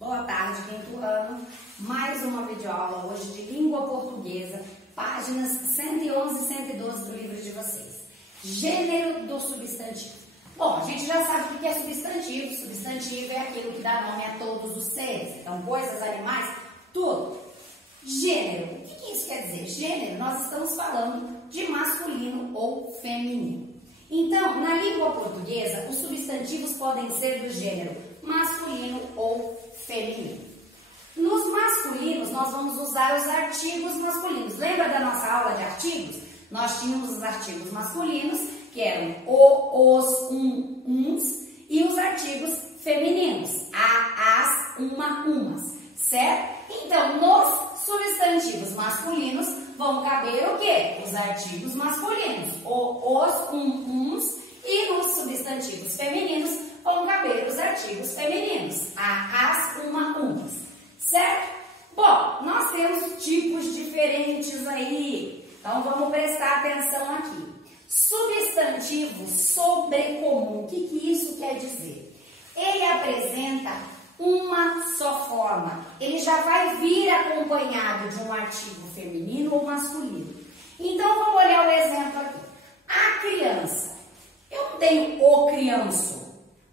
Boa tarde, quinto ano. Mais uma videoaula hoje de língua portuguesa, páginas 111 e 112 do livro de vocês. Gênero do substantivo. Bom, a gente já sabe o que é substantivo. Substantivo é aquilo que dá nome a todos os seres. Então, coisas, animais, tudo. Gênero. O que isso quer dizer? Gênero, nós estamos falando de masculino ou feminino. Então, na língua portuguesa, os substantivos podem ser do gênero masculino ou feminino. Nos masculinos, nós vamos usar os artigos masculinos. Lembra da nossa aula de artigos? Nós tínhamos os artigos masculinos, que eram o, os, uns, e os artigos femininos, a, as, uma, umas, certo? Então, nos substantivos masculinos vão caber o quê? Os artigos masculinos, o, os, uns, e nos substantivos femininos vão caber os artigos femininos, a, as, uma, umas, certo? Bom, nós temos tipos diferentes aí, então vamos prestar atenção aqui. Substantivo sobrecomum, o que isso quer dizer? Ele apresenta uma só forma, ele já vai vir acompanhado de um artigo feminino ou masculino. Então vamos olhar o exemplo aqui. A criança, eu não tenho o crianço.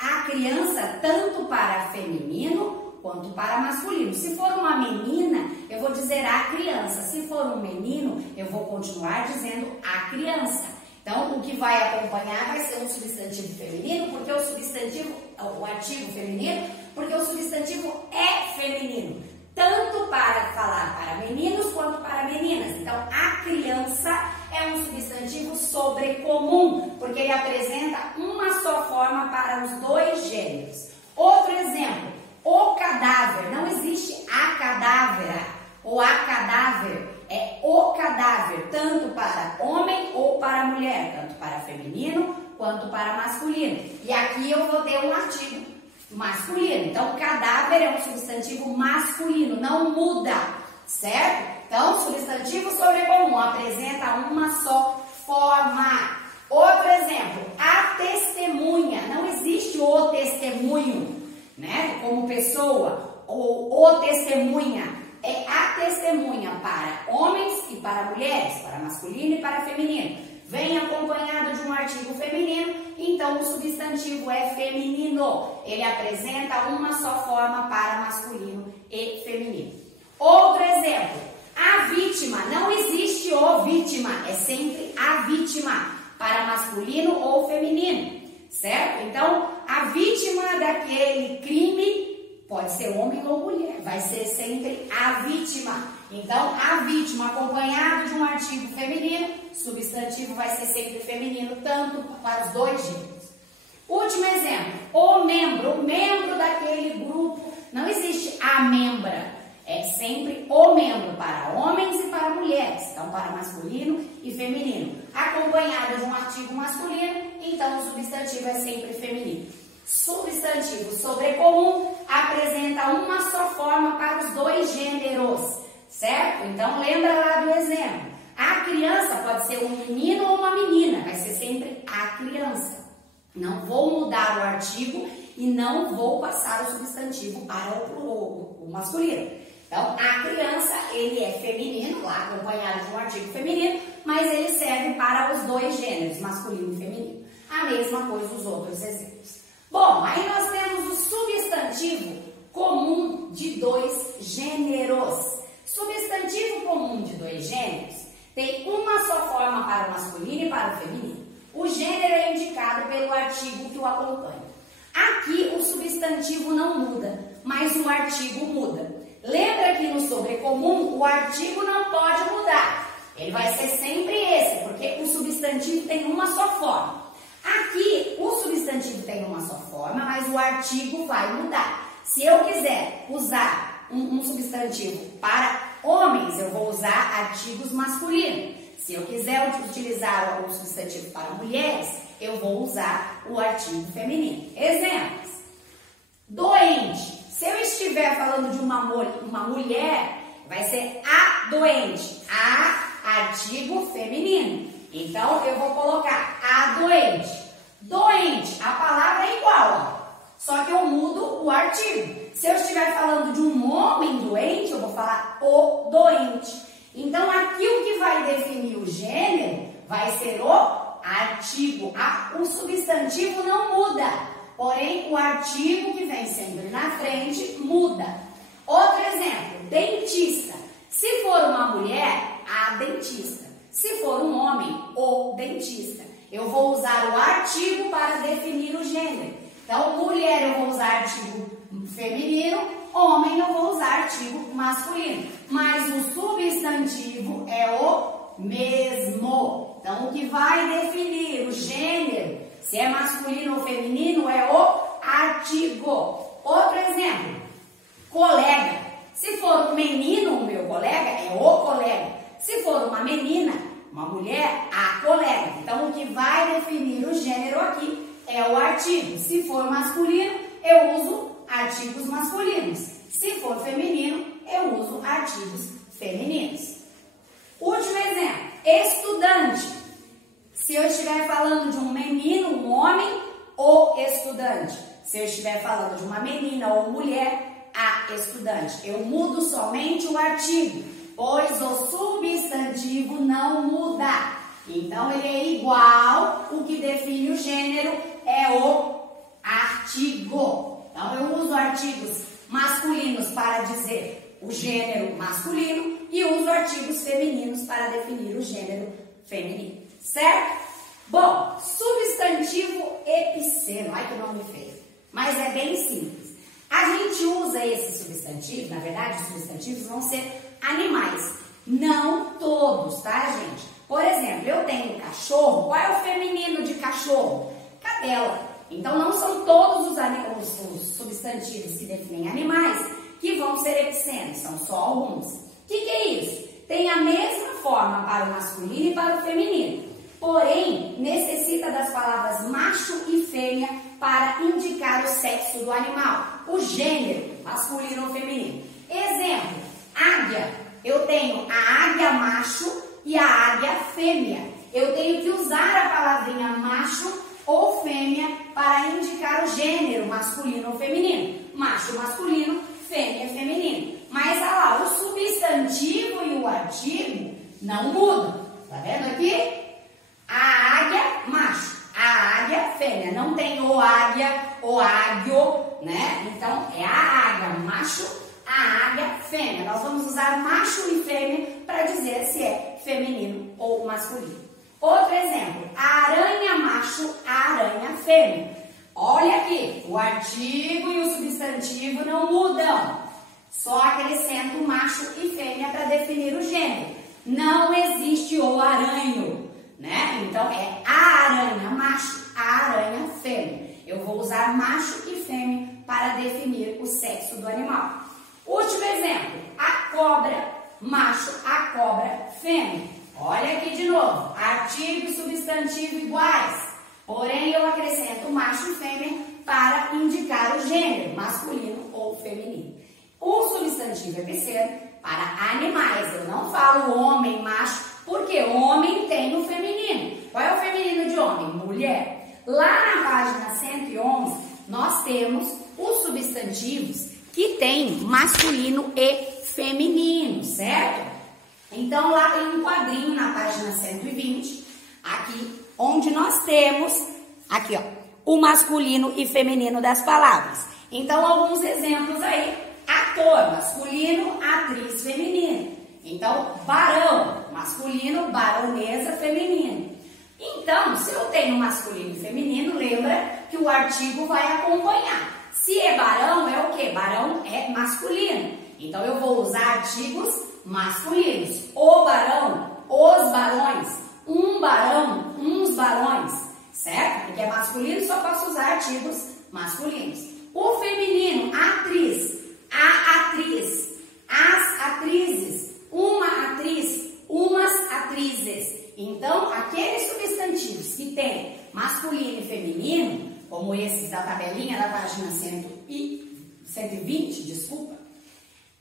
A criança tanto para feminino quanto para masculino. Se for uma menina, eu vou dizer a criança. Se for um menino, eu vou continuar dizendo a criança. Então, o que vai acompanhar vai ser um substantivo feminino, porque o artigo feminino, porque o substantivo é feminino. Tanto para falar para meninos quanto para meninas. Então, a criança é um substantivo sobrecomum, porque ele apresenta uma só forma para os dois gêneros. Outro exemplo, o cadáver. Não existe a cadáver ou a cadáver. É o cadáver, tanto para homem ou para mulher, tanto para feminino quanto para masculino. E aqui eu vou ter um artigo masculino. Então, cadáver é um substantivo masculino, não muda, certo? Então, substantivo sobrecomum apresenta uma só forma. Outro exemplo, a testemunha. Não existe o testemunho, né? Como pessoa, ou o testemunha. É a testemunha para homens e para mulheres, para masculino e para feminino. Vem acompanhado de um artigo feminino, então o substantivo é feminino. Ele apresenta uma só forma para masculino e feminino. Outro exemplo, a vítima. Não existe o vítima, é sempre a vítima, para masculino ou feminino, certo? Então, a vítima daquele crime pode ser homem ou mulher, vai ser sempre a vítima. Então, a vítima acompanhado de um artigo feminino, substantivo vai ser sempre feminino, tanto para os dois gêneros. Último exemplo, o membro daquele grupo. Não existe a membra, é sempre o membro para homens e para mulheres, então para masculino e feminino. Acompanhado de um artigo masculino, então o substantivo é sempre feminino. Substantivo sobrecomum apresenta uma só forma para os dois gêneros, certo? Então, lembra lá do exemplo. A criança pode ser um menino ou uma menina, vai ser sempre a criança. Não vou mudar o artigo e não vou passar o substantivo para o masculino. Então, a criança, ele é feminino, lá acompanhado de um artigo feminino, mas ele serve para os dois gêneros, masculino e feminino. A mesma coisa os outros exemplos. Bom, aí nós temos o substantivo comum de dois gêneros. Substantivo comum de dois gêneros tem uma só forma para o masculino e para o feminino. O gênero é indicado pelo artigo que o acompanha. Aqui o substantivo não muda, mas o artigo muda. Lembra que no sobrecomum o artigo não pode mudar. Ele vai ser sempre esse, porque o substantivo tem uma só forma. Aqui, o substantivo tem uma só forma, mas o artigo vai mudar. Se eu quiser usar um substantivo para homens, eu vou usar artigos masculinos. Se eu quiser utilizar o substantivo para mulheres, eu vou usar o artigo feminino. Exemplos. Doente. Se eu estiver falando de uma mulher, vai ser a doente. A, artigo feminino. Então, eu vou colocar a doente. Doente, a palavra é igual, ó. só que eu mudo o artigo. Se eu estiver falando de um homem doente, eu vou falar o doente. Então, aqui o que vai definir o gênero vai ser o artigo. O substantivo não muda, porém o artigo que vem sempre na frente muda. Outro exemplo, dentista. Se for uma mulher, a dentista. Se for um homem, o dentista. Eu vou usar o artigo para definir o gênero. Então, mulher eu vou usar artigo feminino, homem eu vou usar artigo masculino. Mas o substantivo é o mesmo. Então, o que vai definir o gênero, se é masculino ou feminino, é o artigo. Outro exemplo, colega. Se for um menino, o meu colega, é o colega. Se for uma menina, uma mulher, a colega. Então, o que vai definir o gênero aqui é o artigo. Se for masculino, eu uso artigos masculinos. Se for feminino, eu uso artigos femininos. Último exemplo, estudante. Se eu estiver falando de um menino, um homem, o estudante. Se eu estiver falando de uma menina ou mulher, a estudante. Eu mudo somente o artigo, pois o substantivo não muda. Então, ele é igual, o que define o gênero é o artigo. Então, eu uso artigos masculinos para dizer o gênero masculino e uso artigos femininos para definir o gênero feminino, certo? Bom, substantivo epiceno, ai que nome feio, mas é bem simples. A gente usa esse substantivo, na verdade os substantivos vão ser animais, não todos, tá, gente? Por exemplo, eu tenho cachorro, qual é o feminino de cachorro? Cadela. Então, não são todos os substantivos que definem animais que vão ser epicenos, são só alguns. O que é isso? Tem a mesma forma para o masculino e para o feminino, porém, necessita das palavras macho e fêmea para indicar o sexo do animal, o gênero, masculino ou feminino. Exemplo, águia. Eu tenho a águia macho e a águia fêmea. Eu tenho que usar a palavrinha macho ou fêmea para indicar o gênero, masculino ou feminino. Macho, masculino, fêmea, feminino. Mas, olha lá, o substantivo e o artigo não mudam. Tá vendo aqui? A águia, macho. A águia, fêmea. Não tem o águia, o águio, né? Então, é a águia, macho, a águia, fêmea. Nós vamos usar macho e fêmea para dizer se é feminino ou masculino. Outro exemplo, a aranha macho, a aranha fêmea. Olha aqui, o artigo e o substantivo não mudam. Só acrescento macho e fêmea para definir o gênero. Não existe o aranho, né? Então, é a aranha macho, a aranha fêmea. Eu vou usar macho e fêmea para definir o sexo do animal. Último exemplo, a cobra macho, a cobra fêmea. Olha aqui de novo, artigo e substantivo iguais, porém eu acrescento macho e fêmea para indicar o gênero, masculino ou feminino. O substantivo epiceno para animais, eu não falo homem, macho, porque homem tem o feminino. Qual é o feminino de homem? Mulher. Lá na página 111, nós temos os substantivos que tem masculino e feminino, certo? Então, lá tem um quadrinho na página 120, aqui, onde nós temos, aqui ó, o masculino e feminino das palavras. Então, alguns exemplos aí, ator, masculino, atriz, feminino. Então, barão, masculino, baronesa, feminino. Então, se eu tenho masculino e feminino, lembra que o artigo vai acompanhar. Se é barão, é o quê? Barão é masculino. Então, eu vou usar artigos masculinos. O barão, os barões, um barão, uns barões, certo? Porque é masculino, só posso usar artigos masculinos. O feminino, atriz, a atriz, as atrizes, uma atriz, umas atrizes. Então, aqueles substantivos que tem masculino e feminino, como esses da tabelinha da página 120, desculpa,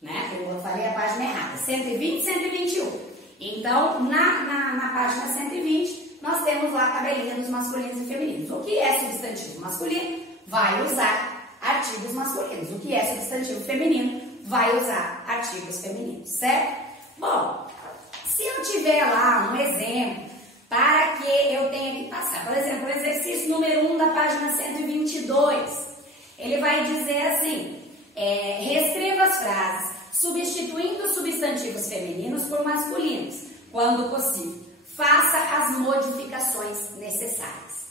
né? Eu falei a página errada, 120 e 121. Então, na página 120, nós temos lá a tabelinha dos masculinos e femininos. O que é substantivo masculino? Vai usar artigos masculinos. O que é substantivo feminino vai usar artigos femininos, certo? Bom, se eu tiver lá um exemplo para que eu tenha que passar, por exemplo, o exercício número 1 da página 122, ele vai dizer assim, reescreva as frases substituindo os substantivos femininos por masculinos, quando possível. Faça as modificações necessárias.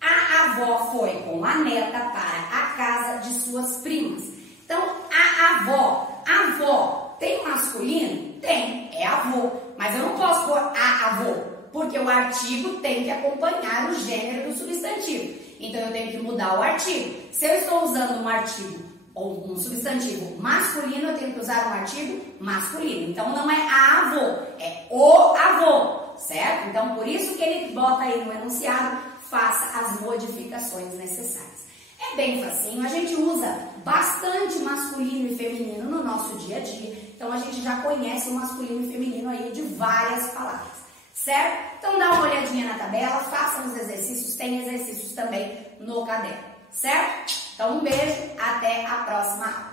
A avó foi com a neta para a casa de suas primas. Então, a avó tem masculino? Tem, é avô. Mas eu não posso pôr a avô, porque o artigo tem que acompanhar o gênero do substantivo. Então, eu tenho que mudar o artigo. Se eu estou usando um artigo ou um substantivo masculino, eu tenho que usar um artigo masculino. Então, não é a avô, é o avô, certo? Então, por isso que ele bota aí no enunciado, faça as modificações necessárias. É bem facinho, a gente usa bastante masculino e feminino no nosso dia a dia, então a gente já conhece o masculino e feminino aí de várias palavras, certo? Então dá uma olhadinha na tabela, façam os exercícios, tem exercícios também no caderno, certo? Então um beijo, até a próxima aula.